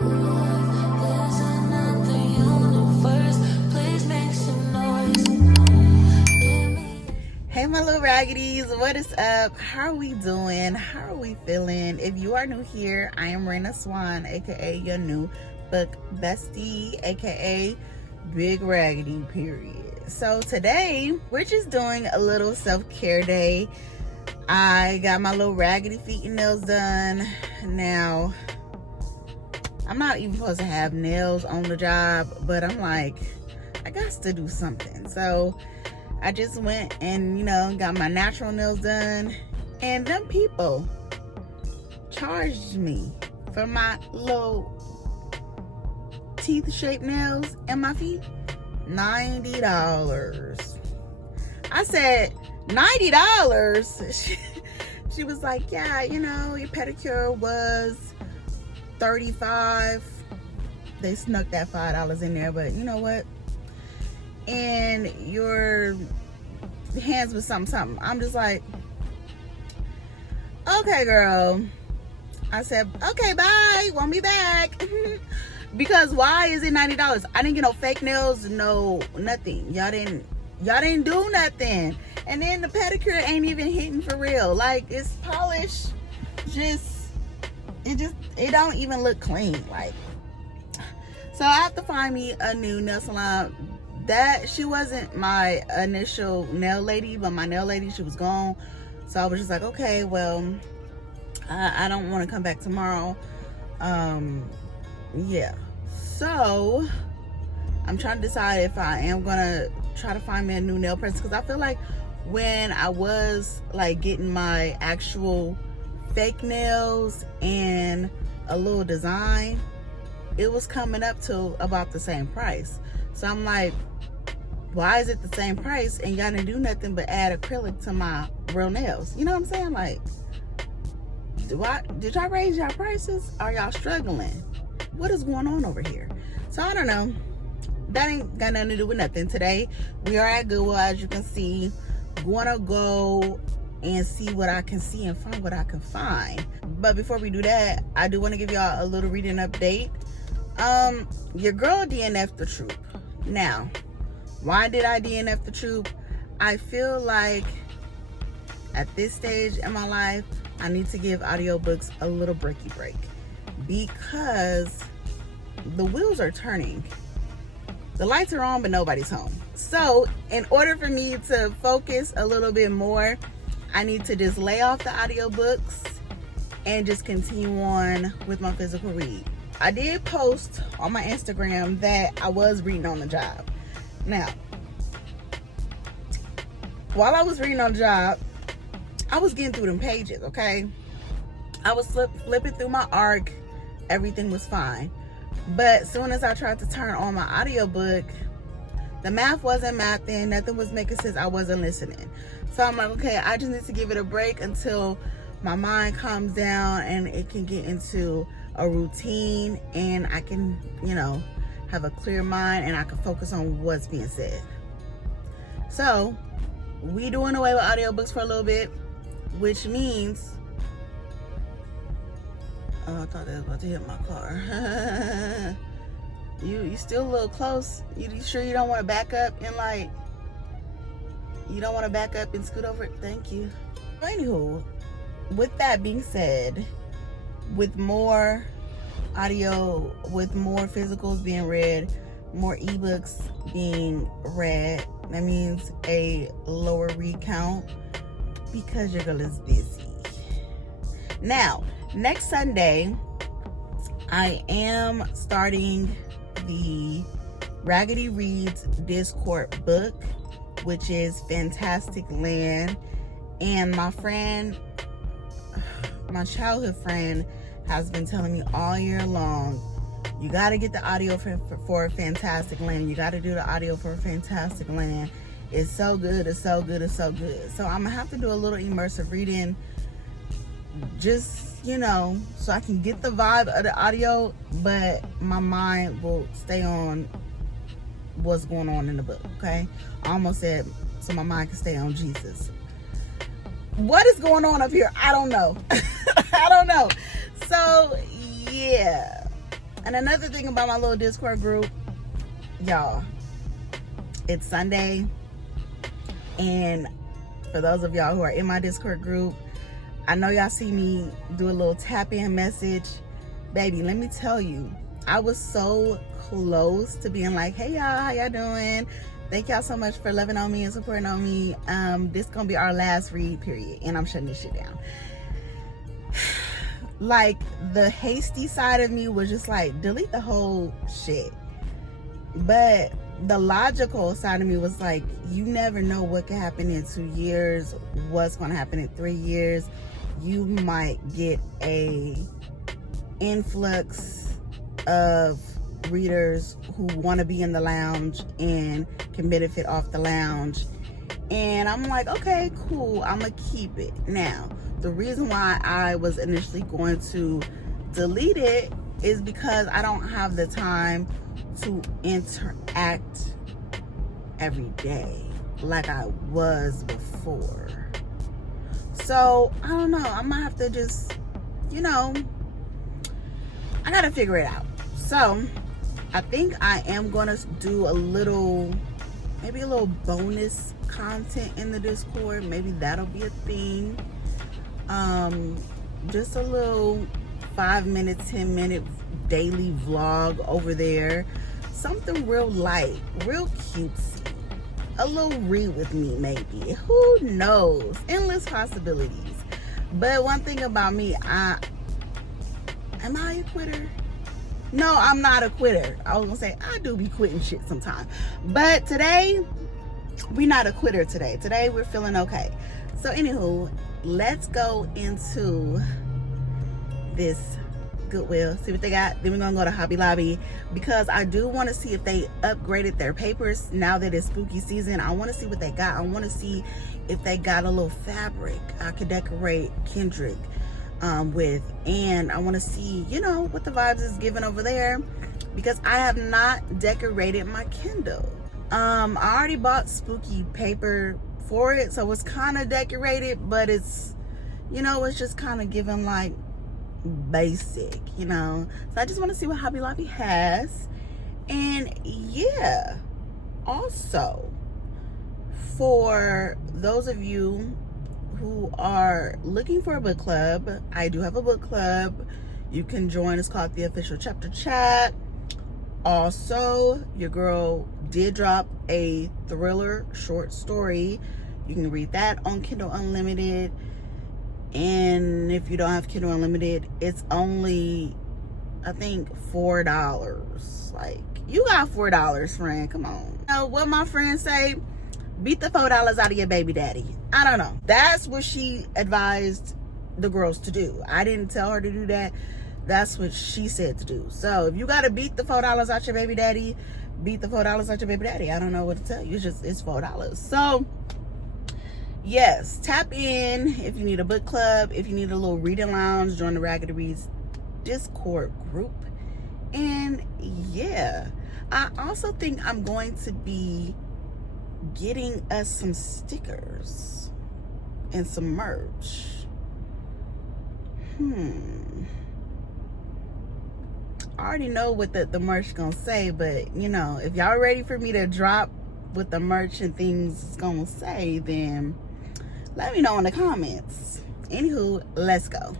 Hey my little raggities, what is up? How are we doing? How are we feeling? If you are new here, I am Raina Swan, aka your new book bestie, aka Big Raggedy period. So today we're just doing a little self-care day. I got my little raggedy feet and nails done. Now I'm not even supposed to have nails on the job, but I'm like, I got to do something. So I just went and, got my natural nails done. And them people charged me for my little teeth-shaped nails and my feet. $90. I said, $90? She was like, yeah, your pedicure was $35. They snuck that $5 in there, but you know what? And your hands with something. I'm just like, okay, girl. I said, okay, bye. Want me back? Because why is it $90? I didn't get no fake nails, no nothing. Y'all didn't do nothing. And then the pedicure ain't even hitting for real. Like, it's polished. It don't even look clean. Like, so I have to find me a new nail salon. That she wasn't my initial nail lady, but my nail lady, she was gone. So I was just like, okay, well, I don't want to come back tomorrow. Yeah. So I'm trying to decide if I am gonna try to find me a new nail person, because I feel like when I was like getting my actual fake nails and a little design, it was coming up to about the same price. So I'm like, why is it the same price and y'all didn't do nothing but add acrylic to my real nails? You know what I'm saying? Like, did y'all raise y'all prices? Are y'all struggling? What is going on over here? So I don't know. That ain't got nothing to do with nothing. Today we are at Goodwill, as you can see. Gonna go and see what I can see and find what I can find. But before we do that, I do want to give y'all a little reading update. Your girl DNF'd the troop. Now, why did I DNF the troop? I feel like at this stage in my life, I need to give audiobooks a little breaky break, because the wheels are turning. The lights are on, but nobody's home. So in order for me to focus a little bit more, I need to just lay off the audiobooks and just continue on with my physical read. I did post on my Instagram that I was reading on the job. Now, while I was reading on the job, I was getting through them pages, okay? I was flipping through my arc. Everything was fine. But as soon as I tried to turn on my audiobook, the math wasn't mathing. Nothing was making sense. I wasn't listening. So I'm like, okay, I just need to give it a break until my mind calms down and it can get into a routine and I can, have a clear mind and I can focus on what's being said. So we doing away with audiobooks for a little bit, which means, oh, I thought that was about to hit my car. You still a little close. You sure you don't want to back up and you don't want to back up and scoot over? Thank you. Anywho, with that being said, with more audio, with more physicals being read, more ebooks being read, that means a lower read count, because your girl is busy. Now, next Sunday, I am starting the Raggedy Reads Discord book, which is Fantastic Land. And my childhood friend has been telling me all year long, you got to get the audio for Fantastic Land. You got to do the audio for Fantastic Land. It's so good. It's so good. It's so good. So I'm going to have to do a little immersive reading, just, so I can get the vibe of the audio, but my mind will stay on what's going on in the book, okay? I almost said, so my mind can stay on Jesus. What is going on up here? I don't know. I don't know. So, yeah. And another thing about my little Discord group, y'all, it's Sunday, and for those of y'all who are in my Discord group, I know y'all see me do a little tap-in message. Baby, let me tell you, I was so close to being like, hey y'all, how y'all doing? Thank y'all so much for loving on me and supporting on me. This gonna be our last read, period. And I'm shutting this shit down. Like, the hasty side of me was just like, delete the whole shit. But the logical side of me was like, you never know what could happen in 2 years, what's going to happen in 3 years. You might get a influx of readers who want to be in the lounge and can benefit off the lounge. And I'm like, okay, cool, I'm gonna keep it. Now, the reason why I was initially going to delete it is because I don't have the time to interact every day like I was before. So I don't know, I'm gonna have to just, I gotta figure it out. So I think I am gonna do maybe a little bonus content in the Discord. Maybe that'll be a thing. Just a little 5-minute, 10-minute daily vlog over there. Something real light, real cutesy. A little read with me, maybe. Who knows? Endless possibilities. But one thing about me, am I a quitter? No, I'm not a quitter. I was gonna say, I do be quitting shit sometimes. But today, we're not a quitter today. Today, we're feeling okay. So anywho, let's go into this Goodwill, see what they got. Then we're gonna go to Hobby Lobby because I do want to see if they upgraded their papers now that it's spooky season. I want to see what they got. I want to see if they got a little fabric I could decorate Kendrick with, and I want to see, what the vibes is giving over there because I have not decorated my Kindle. I already bought spooky paper for it, so it's kind of decorated, but it's, it's just kind of giving like basic, so I just want to see what Hobby Lobby has. And yeah, also for those of you who are looking for a book club, I do have a book club. You can join. It's called the Official Chapter Chat. Also, your girl did drop a thriller short story. You can read that on Kindle Unlimited. And if you don't have Kindle Unlimited, it's only, I think, $4. Like, you got $4, friend. Come on. What my friends say, beat the $4 out of your baby daddy. I don't know. That's what she advised the girls to do. I didn't tell her to do that. That's what she said to do. So if you got to beat the $4 out your baby daddy, beat the $4 out your baby daddy. I don't know what to tell you. It's $4. So yes, tap in if you need a book club, if you need a little reading lounge, join the Raggedy Reads Discord group. And yeah, I also think I'm going to be getting us some stickers and some merch. I already know what the merch gonna say, but if y'all ready for me to drop what the merch and things is gonna say, then let me know in the comments. Anywho, let's go.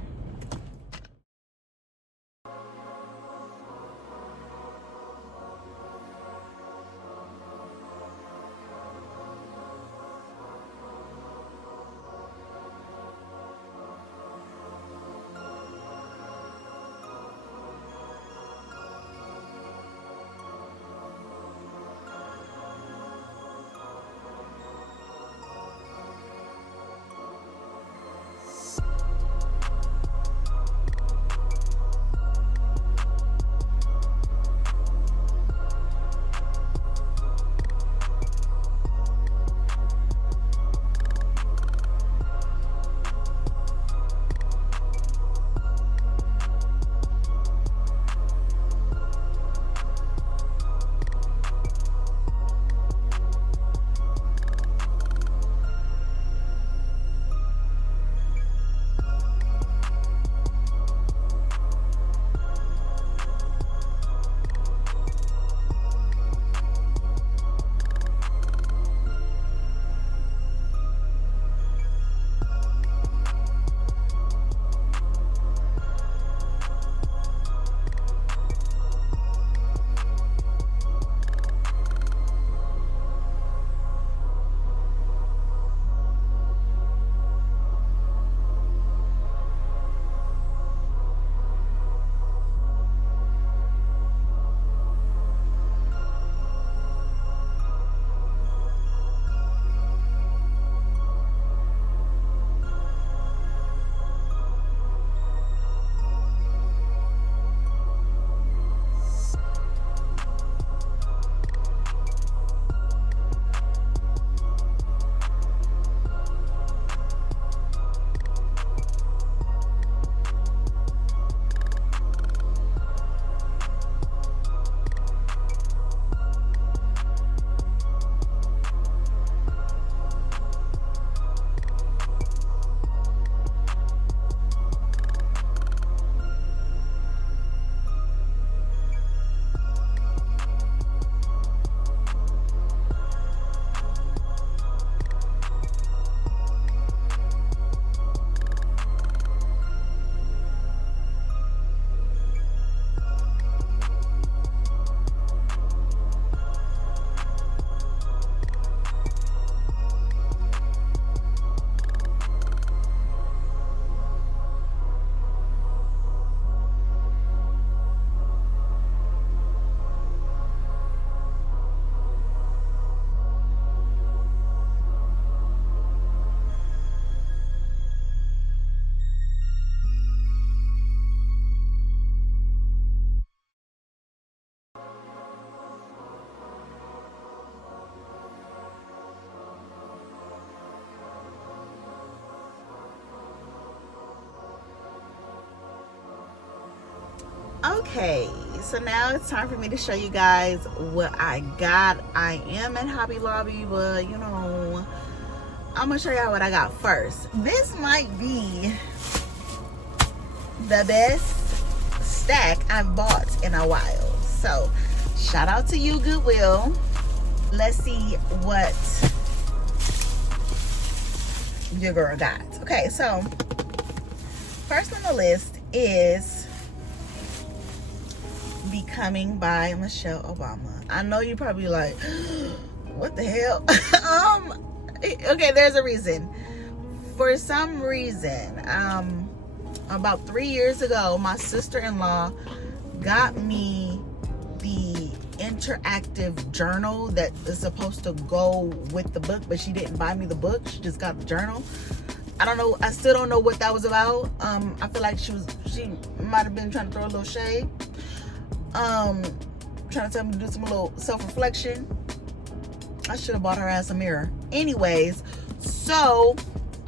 Okay, so now it's time for me to show you guys what I got. I am in Hobby Lobby, but you know, I'm gonna show y'all what I got first. This might be the best stack I've bought in a while. So shout out to you, Goodwill. Let's see what your girl got. Okay, so first on the list is Becoming by Michelle Obama. I know you're probably like, what the hell? Okay, there's a reason. For some reason, about 3 years ago, my sister-in-law got me the interactive journal that is supposed to go with the book, but she didn't buy me the book. She just got the journal. I don't know. I still don't know what that was about. I feel like she might have been trying to throw a little shade. Trying to tell me to do some little self-reflection. I should have bought her ass a mirror. Anyways, so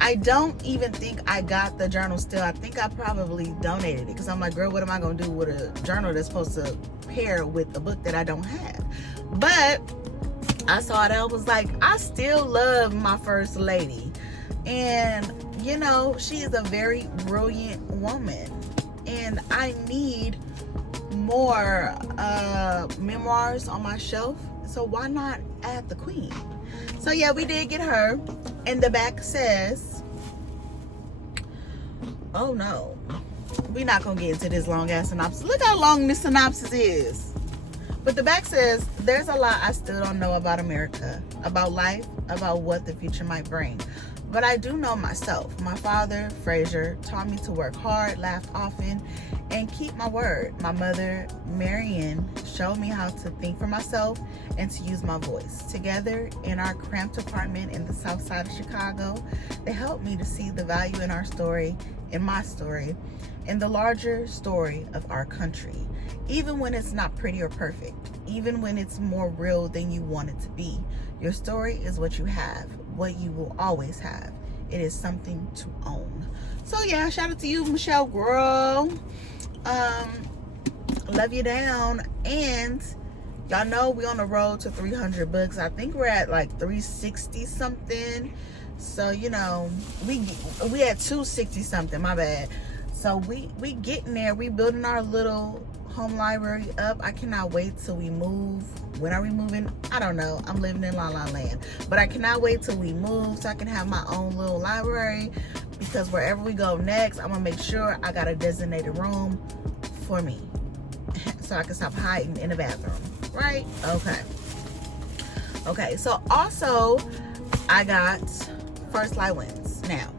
I don't even think I got the journal still. I think I probably donated it because I'm like, girl, what am I going to do with a journal that's supposed to pair with a book that I don't have? But I saw it. I was like, I still love my first lady. And, you know, she is a very brilliant woman. And I need more memoirs on my shelf. So why not add the queen? So yeah, we did get her. And the back says, oh no, we're not gonna get into this long ass synopsis. Look how long this synopsis is. But the back says, there's a lot I still don't know about America, about life, about what the future might bring. But I do know myself. My father, Fraser, taught me to work hard, laugh often, and keep my word. My mother, Marion, showed me how to think for myself and to use my voice. Together, in our cramped apartment in the south side of Chicago, they helped me to see the value in our story, in my story, in the larger story of our country. Even when it's not pretty or perfect, even when it's more real than you want it to be, your story is what you have, what you will always have. It is something to own. So yeah, shout out to you, Michelle, girl. Love you down. And y'all know we on the road to 300 books. I think we're at like 360 something. So you know, we at 260 something, my bad. So we getting there. We building our little home library up. I cannot wait till we move. When are we moving? I don't know. I'm living in La La Land. But I cannot wait till we move so I can have my own little library, because wherever we go next, I'm gonna make sure I got a designated room for me so I can stop hiding in the bathroom, right? Okay, so also I got First Light Wins. Now,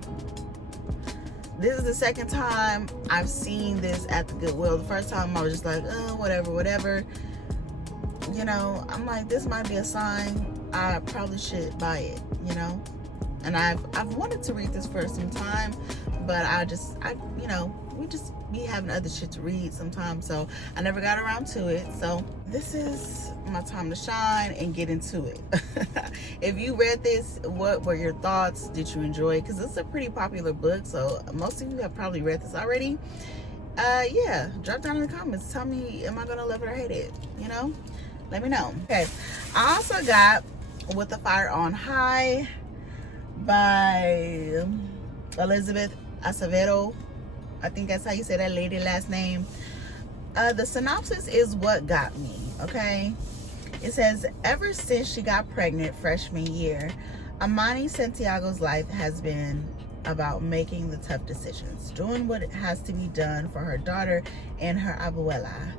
this is the second time I've seen this at the Goodwill. The first time I was just like, oh, whatever. You know, I'm like, this might be a sign I probably should buy it, you know? And I've wanted to read this for some time, but you know, we just be having other shit to read sometimes, so I never got around to it. So this is my time to shine and get into it. If you read this, what were your thoughts? Did you enjoy it? Because it's a pretty popular book, so most of you have probably read this already. Yeah, drop down in the comments. Tell me, am I gonna love it or hate it? You know, let me know. Okay, I also got With the Fire on High by Elizabeth Acevedo. I think that's how you say that lady last name. The synopsis is what got me, okay? It says, ever since she got pregnant freshman year, Amani Santiago's life has been about making the tough decisions, doing what has to be done for her daughter and her abuela.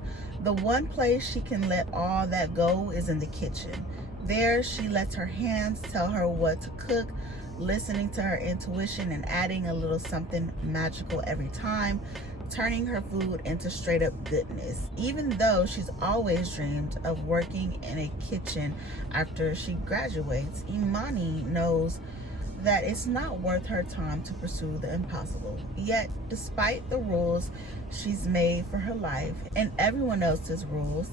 The one place she can let all that go is in the kitchen. There, she lets her hands tell her what to cook, listening to her intuition and adding a little something magical every time, turning her food into straight up goodness. Even though she's always dreamed of working in a kitchen after she graduates, Imani knows that it's not worth her time to pursue the impossible. Yet, despite the rules she's made for her life and everyone else's rules,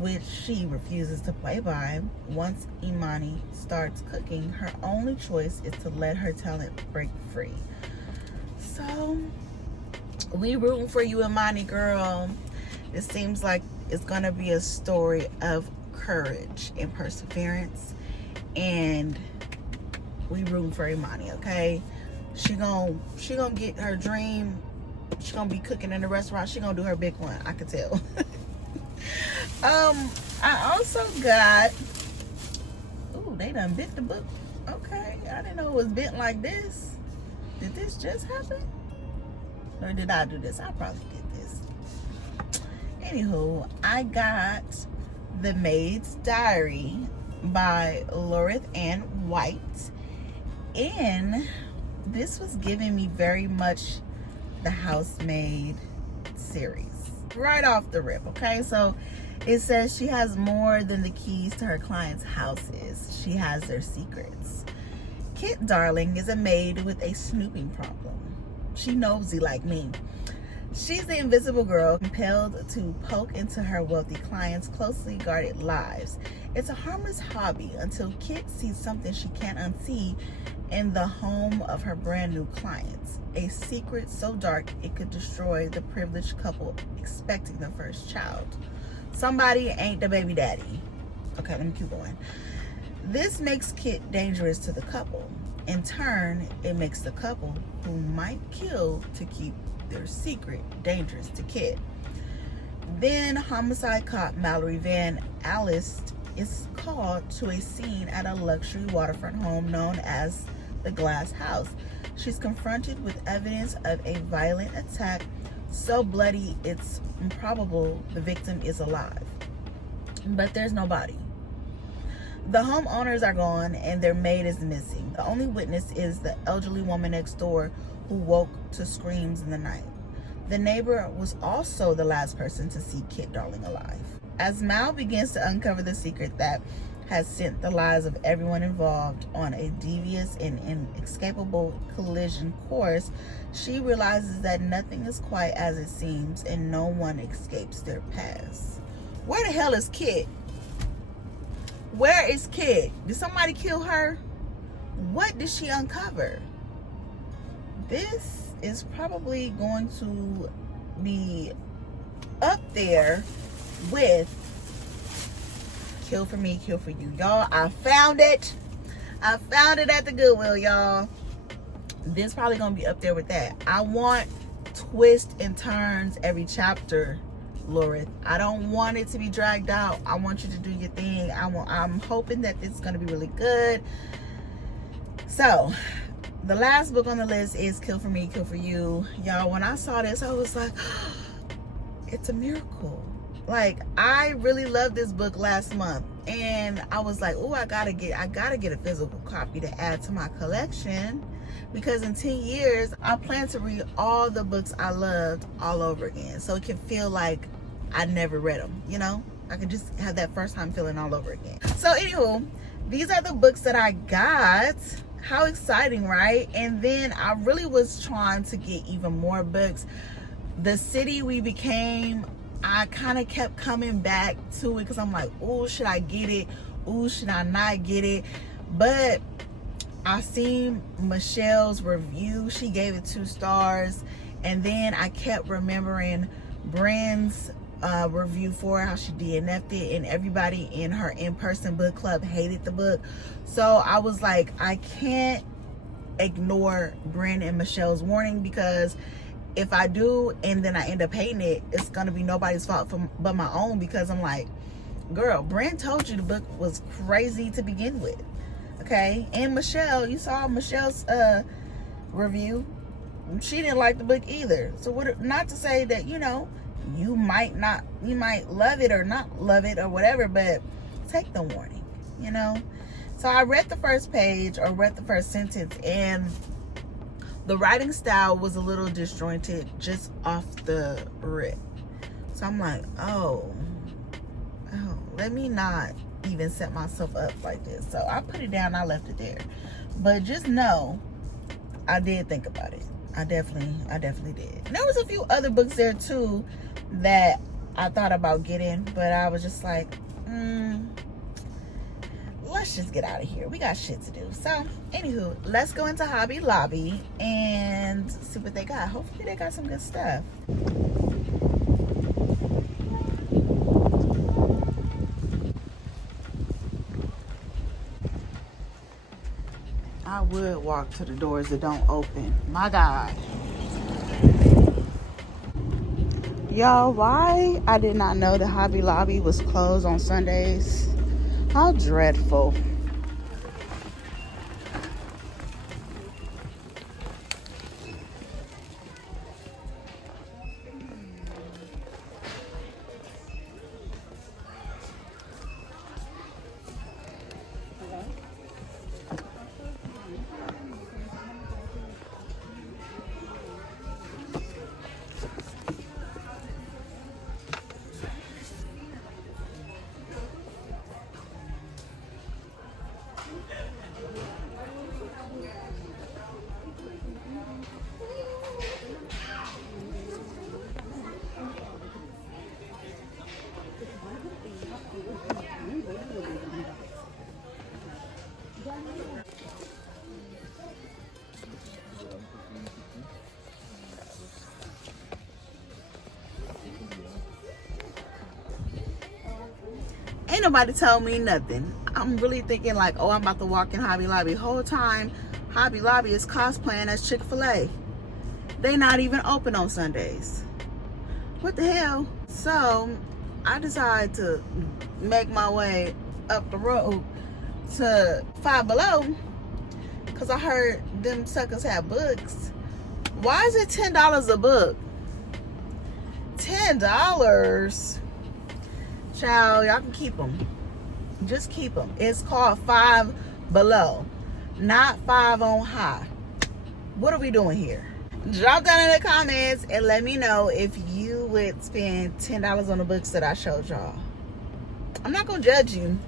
which she refuses to play by, once Imani starts cooking, her only choice is to let her talent break free. So, we rooting for you, Imani, girl. It seems like it's gonna be a story of courage and perseverance, and we rooting for Imani, okay? She gonna get her dream. She gonna be cooking in the restaurant. She gonna do her big one, I can tell. I also got, ooh, they done bit the book. Okay, I didn't know it was bent like this. Did this just happen? Or did I do this? I probably did this. Anywho, I got The Maid's Diary by Lorith Ann White. And this was giving me very much the Housemaid series. Right off the rip, okay? So it says she has more than the keys to her clients' houses. She has their secrets. Kit Darling is a maid with a snooping problem. She nosy like me. She's the invisible girl compelled to poke into her wealthy clients' closely guarded lives. It's a harmless hobby until Kit sees something she can't unsee in the home of her brand new clients. A secret so dark it could destroy the privileged couple expecting their first child. Somebody ain't the baby daddy. Okay, let me keep going. This makes Kit dangerous to the couple. In turn, it makes the couple who might kill to keep their secret dangerous to Kit. Then homicide cop Mallory Van Alist is called to a scene at a luxury waterfront home known as the Glass House. She's confronted with evidence of a violent attack so bloody it's improbable the victim is alive. But there's no body. The homeowners are gone and their maid is missing. The only witness is the elderly woman next door who woke to screams in the night. The neighbor was also the last person to see Kit Darling alive. As Mal begins to uncover the secret that has sent the lives of everyone involved on a devious and inescapable collision course, she realizes that nothing is quite as it seems and no one escapes their past. Where the hell is Kit? Where is Kit? Did somebody kill her? What did she uncover? This is probably going to be up there with Kill for Me, Kill for You. Y'all, I found it. I found it at the Goodwill, y'all. This probably going to be up there with that. I want twists and turns every chapter, Lorith. I don't want it to be dragged out. I want you to do your thing. I'm hoping that this is going to be really good. So, the last book on the list is Kill for Me, Kill for You. Y'all, when I saw this, I was like, it's a miracle. Like, I really loved this book last month. And I was like, oh, I gotta get a physical copy to add to my collection. Because in 10 years, I plan to read all the books I loved all over again. So it can feel like I never read them, you know? I could just have that first time feeling all over again. So anywho, these are the books that I got. How exciting, right? And then I really was trying to get even more books. The City We Became, I kind of kept coming back to it because I'm like, oh, should I get it? Oh, should I not get it? But I seen Michelle's review. She gave it 2 stars. And then I kept remembering Bryn's review for how she DNF'd it, and everybody in her in-person book club hated the book. So I was like, I can't ignore Bryn and Michelle's warning, because if I do and then I end up hating it, it's gonna be nobody's fault but my own, because I'm like, girl, Bryn told you the book was crazy to begin with. Okay, and Michelle, you saw Michelle's review. She didn't like the book either. So what? Not to say that, you know, you might love it or not love it or whatever, but take the warning, you know. So I read the first page, or read the first sentence, and the writing style was a little disjointed just off the rip. So I'm like, oh, let me not even set myself up like this. So I put it down, I left it there. But just know, I did think about it. I definitely did. And there was a few other books there too that I thought about getting, but I was just like, let's just get out of here. We got shit to do. So anywho, let's go into Hobby Lobby and see what they got. Hopefully they got some good stuff. would walk to the doors that don't open. My God. Y'all, why I did not know the Hobby Lobby was closed on Sundays. How dreadful. Ain't nobody told me nothing. I'm really thinking like, oh, I'm about to walk in Hobby Lobby. Whole time, Hobby Lobby is cosplaying as Chick-fil-A. They not even open on Sundays. What the hell? So, I decided to make my way up the road to Five Below because I heard them suckers have books. Why is it $10 a book? $10? Child, y'all can keep them. Just keep them. It's called Five Below, not Five on High. What are we doing here? Drop down in the comments and let me know if you would spend $10 on the books that I showed y'all. I'm not gonna judge you.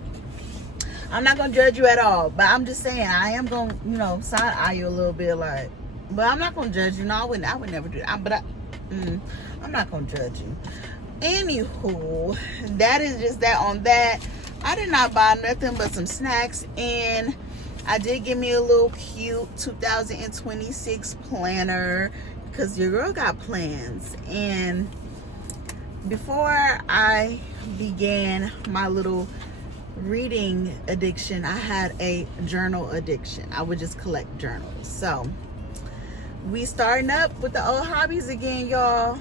I'm not gonna judge you at all. But I'm just saying I am gonna, you know, side eye you a little bit, like. But I'm not gonna judge you. No, I would never do that. I'm not gonna judge you. Anywho, that is just that on that. I did not buy nothing but some snacks, and I did get me a little cute 2026 planner because your girl got plans. And before I began my little reading addiction, I had a journal addiction. I would just collect journals. So we starting up with the old hobbies again, y'all.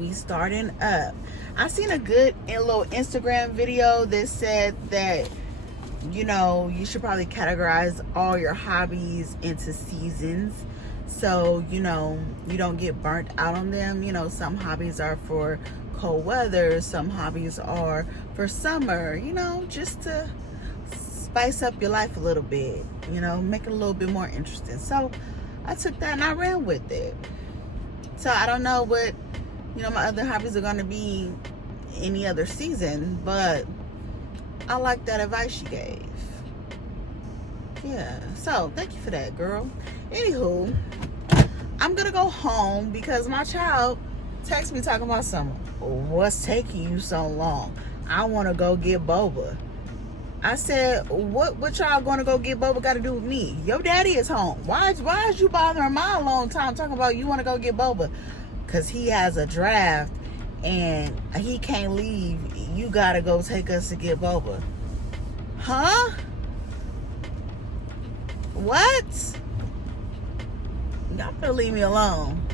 We starting up. I seen a good little Instagram video that said that, you know, you should probably categorize all your hobbies into seasons, so you know you don't get burnt out on them. You know, some hobbies are for cold weather, some hobbies are for summer, you know, just to spice up your life a little bit, you know, make it a little bit more interesting. So I took that and I ran with it. So I don't know what, you know, my other hobbies are going to be any other season, but I like that advice she gave. Yeah, so thank you for that, girl. Anywho, I'm going to go home because my child texted me talking about something. What's taking you so long? I want to go get boba. I said, what y'all going to go get boba got to do with me? Your daddy is home. Why is you bothering my alone time talking about you want to go get boba? Because he has a draft and he can't leave. You gotta go take us to get boba. Huh? What? Y'all better leave me alone.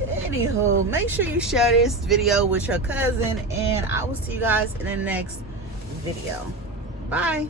Anywho, make sure you share this video with your cousin, and I will see you guys in the next video. Bye.